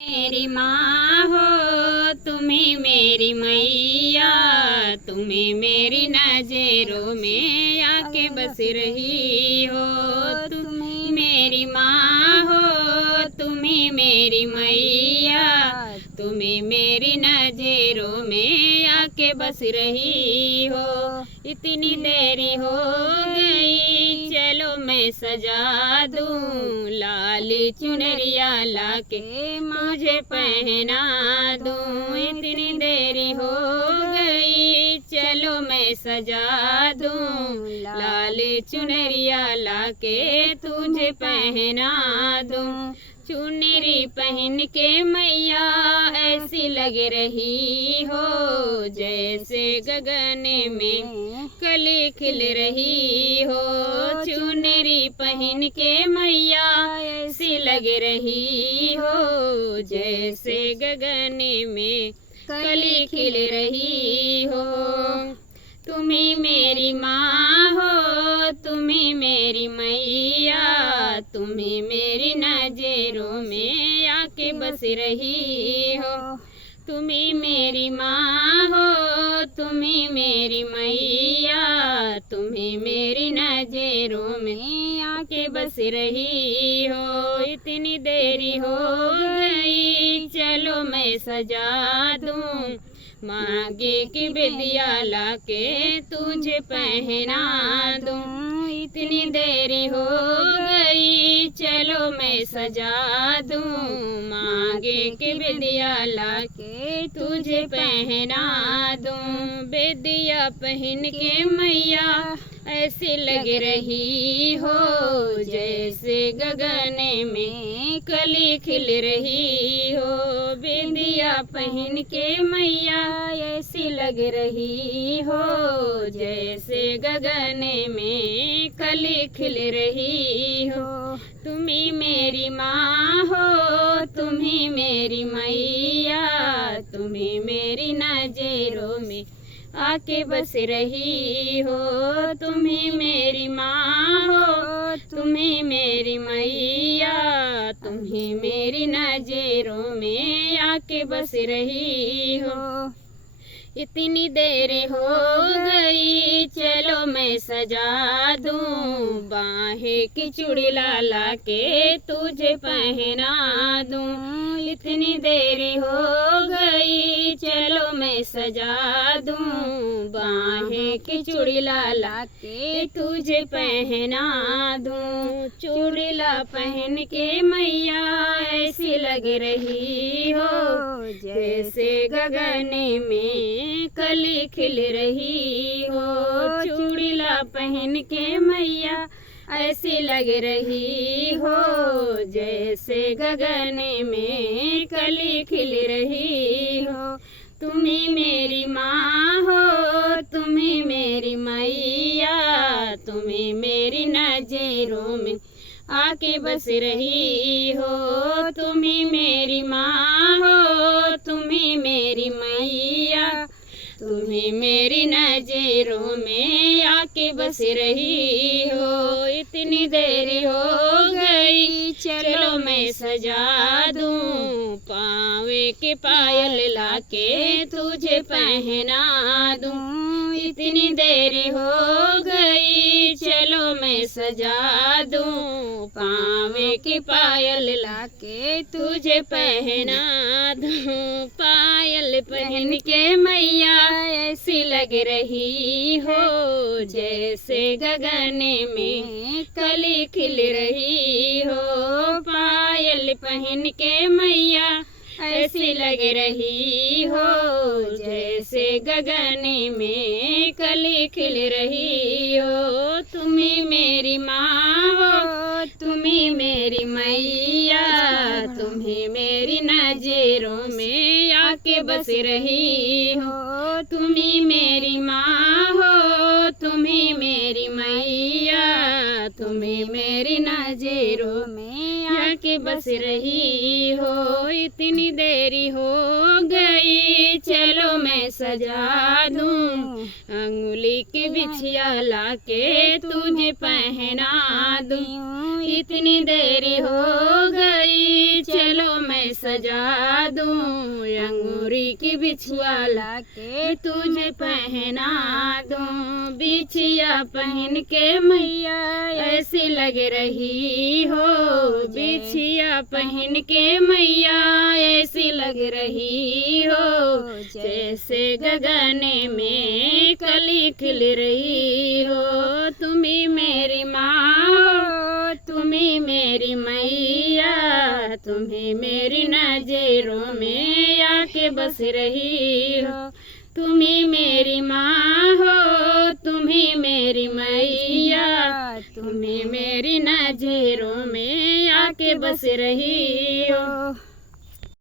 मेरी माँ हो तुम्ही मेरी मैया, तुम्ही मेरी नजरों में आके बस रही हो। तुम्ही मेरी माँ हो तुम्ही मेरी मैया, तुम्ही मेरी नजरों में आके बस रही हो। इतनी देरी हो गई चलो मैं सजा दूं, लाल चुनरिया लाके मुझे पहना दूं। इतनी देरी हो गई चलो मैं सजा दूं, लाल चुनरिया लाके तुझे पहना दूं। चुनरी पहन के मैया ऐसी लग रही हो जैसे गगन में कली खिल रही हो। चुनरी पहन के मैया ऐसी लग रही हो जैसे गगन में कली खिल रही हो। तुम्ही मेरी माँ हो तुम्ही मेरी मैया, तुम्ही मेरी नजरों में आके बस रही हो। तुम्ही मेरी माँ हो तुम्ही मेरी मैया, तुम्ही मेरी नजरों में आके बस रही हो। इतनी देरी हो गई चलो मैं सजा दूं, मांगे की बिंदिया लाके तुझे पहना दूं। इतनी देरी हो गई चलो मैं सजा दूं, मांगे की बिंदिया लाके तुझे पहना दूं। बिंदिया पहन के मैया ऐसी लग रही हो जैसे गगन में कली खिल रही हो। बिंदिया पहन के मैया ऐसी लग रही हो जैसे गगन में कली खिल रही हो। तुम्ही मेरी माँ हो तुम्ही मेरी मैया, तुम्ही मेरी नजरों में आके बस रही हो। तुम्ही मेरी माँ हो तुम्ही मेरी मैया, तुम्ही मेरी नजरों में आके बस रही हो। इतनी देरी हो गई चलो मैं सजा दूं, बाहे की चूड़ी लाला के तुझे पहना दूं। इतनी देरी हो गई चलो मैं सजा दूं, बाहे की चूड़ी लाला के तुझे पहना दूं। चूड़ीला पहन के मैया ऐसी लग रही हो जैसे गगन में कली खिल रही हो। चूड़ीला पहन के मैया ऐसी लग रही हो जैसे गगन में कली खिल रही हो। तुम्ही मेरी माँ हो तुम्ही मेरी मैया, तुम्ही मेरी नजरों में आके बस रही हो। तुम्ही मेरी माँ हो तुम्ही मेरी मैया, तुम्ही मेरी नजरों में आके बस रही हो। इतनी देरी हो गई चलो मैं सजा दूं, पावे के पायल लाके तुझे पहना दूं। इतनी देरी हो गई चलो मैं सजा दूं, पावे के पायल लाके तुझे पहना दूं। पायल पहन के मैया ऐसी लग रही हो जैसे गगन में कली खिल रही हो। पायल पहन के मैया ऐसी लग रही हो जैसे गगन में कली खिल रही हो। तुम्ही मेरी माँ हो तुम्ही मेरी मैया, तुम्ही मेरी नजरों में आके बस रही हो। तुम्ही मेरी माँ हो तुम्ही मेरी मैया, तुम्ही मेरी नजरों में आके बस रही हो। इतनी देरी हो गई गई, चलो मैं सजा दूं, अंगुली की बिछिया लाके तुझे पहना दूं। इतनी देरी हो गई, चलो मैं सजा दूं, अंगूरी की बिछिया लाके तुझे पहना दूं। बिछिया पहन के मैया ऐसी लग रही हो, बिछिया पहन के मैया ऐसी लग रही हो, जैसे गगन में कली खिल रही हो। तुम्ही मेरी माँ हो, तुम्ही मेरी मैया, तुम्ही मेरी नजरों में आके बस रही हो। तुम्ही मेरी माँ हो, तुम्ही मेरी मैया, तुम्ही मेरी नजरों में आके बस रही हो।